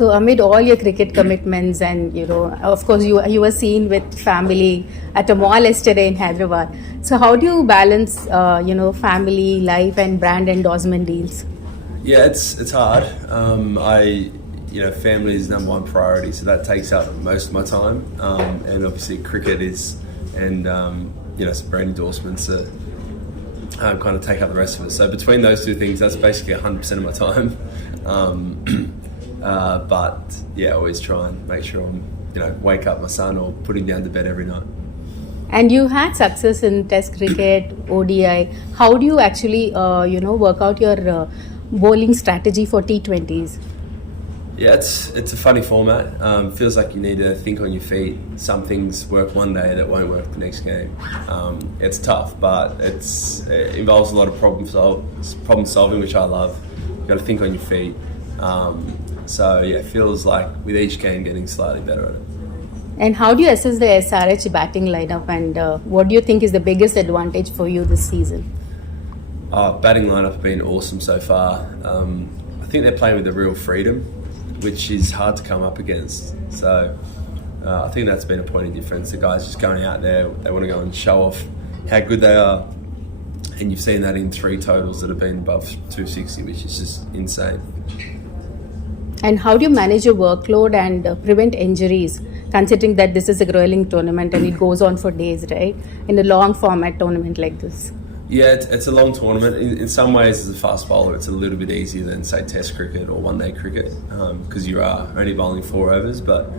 So amid all your cricket commitments and of course you were seen with family at a mall yesterday in Hyderabad. So how do you balance family life and brand endorsement deals? Yeah, it's hard. Family is number one priority, so that takes up most of my time. And obviously cricket is, and some brand endorsements that kind of take up the rest of it. So between those two things, that's basically 100% of my time. But yeah, I always try and make sure I'm, wake up my son or put him down to bed every night. And you had success in Test cricket, ODI. How do you actually, work out your bowling strategy for T20s? Yeah, it's a funny format. Feels like you need to think on your feet. Some things work one day that won't work the next game. It's tough, but it involves a lot of problem solving, which I love. You've got to think on your feet. So yeah, it feels like with each game getting slightly better at it. And how do you assess the SRH batting lineup, and what do you think is the biggest advantage for you this season? Batting lineup have been awesome so far. I think they're playing with a real freedom, which is hard to come up against. So I think that's been a point of difference. The guys just going out there, they want to go and show off how good they are. And you've seen that in 3 totals that have been above 260, which is just insane. And how do you manage your workload and prevent injuries, considering that this is a grueling tournament and it goes on for days, right? In a long format tournament like this. Yeah, it's a long tournament. In some ways, as a fast bowler, it's a little bit easier than, say, Test cricket or one-day cricket, because you are only bowling 4 overs. But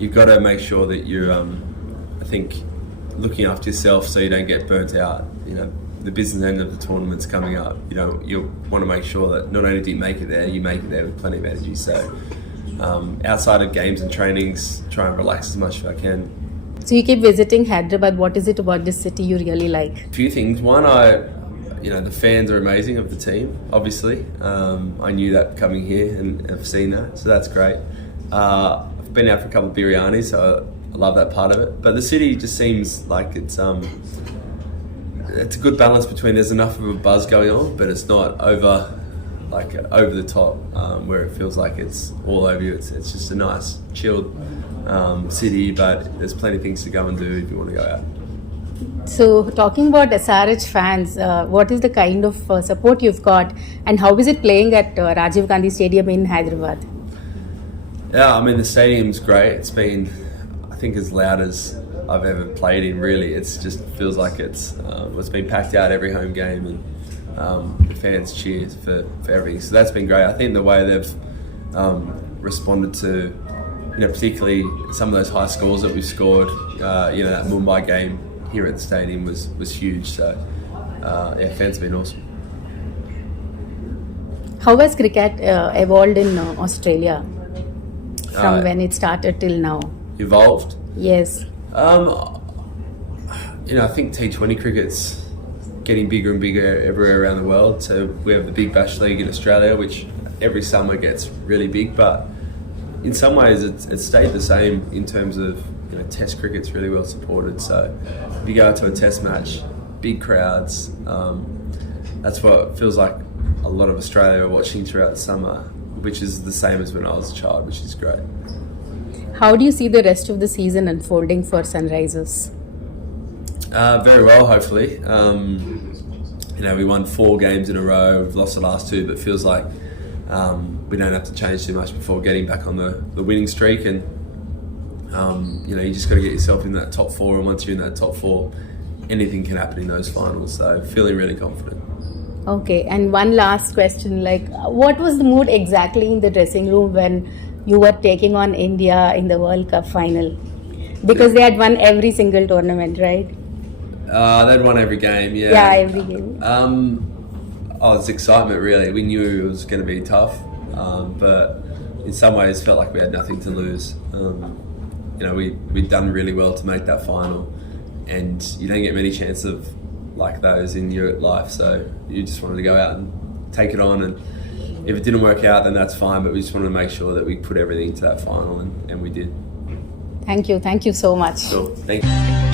you've got to make sure that you're, I think, looking after yourself so you don't get burnt out. The business end of the tournament's coming up. You want to make sure that not only do you make it there, you make it there with plenty of energy. So outside of games and trainings, try and relax as much as I can. So you keep visiting Hyderabad. What is it about this city you really like? A few things. One, the fans are amazing of the team, obviously. I knew that coming here and I've seen that, so that's great. I've been out for a couple of biryanis, so I love that part of it. But the city just seems like it's a good balance between there's enough of a buzz going on, but it's not over the top, where it feels like it's all over you. It's just a nice, chilled city, but there's plenty of things to go and do if you want to go out. So talking about SRH fans, what is the kind of support you've got, and how is it playing at Rajiv Gandhi Stadium in Hyderabad? Yeah, the stadium's great. It's been, I think, as loud as I've ever played in, really. It's just feels like it's been packed out every home game, and the fans cheer for everything. So that's been great. I think the way they've responded to, particularly some of those high scores that we've scored, that Mumbai game here at the stadium was huge. So fans have been awesome. How has cricket evolved in Australia from when it started till now? Evolved? Yes. I think T20 cricket's getting bigger and bigger everywhere around the world. So we have the Big Bash League in Australia, which every summer gets really big, but in some ways it's stayed the same in terms of Test cricket's really well supported. So if you go to a Test match, big crowds, that's what it feels like a lot of Australia are watching throughout the summer, which is the same as when I was a child, which is great. How do you see the rest of the season unfolding for Sunrisers? Very well, hopefully. We won 4 games in a row. We've lost the last 2, but it feels like we don't have to change too much before getting back on the winning streak. And you just got to get yourself in that top 4. And once you're in that top 4, anything can happen in those finals. So feeling really confident. Okay, and one last question: what was the mood exactly in the dressing room when you were taking on India in the World Cup final? Because they had won every single tournament, right? They'd won every game, yeah. Yeah, every game. It's excitement, really. We knew it was going to be tough, but in some ways felt like we had nothing to lose. We'd done really well to make that final, and you don't get many chances like those in your life, so you just wanted to go out and take it on, and if it didn't work out, then that's fine, but we just wanted to make sure that we put everything into that final, and we did. Thank you so much. Cool. Thank you.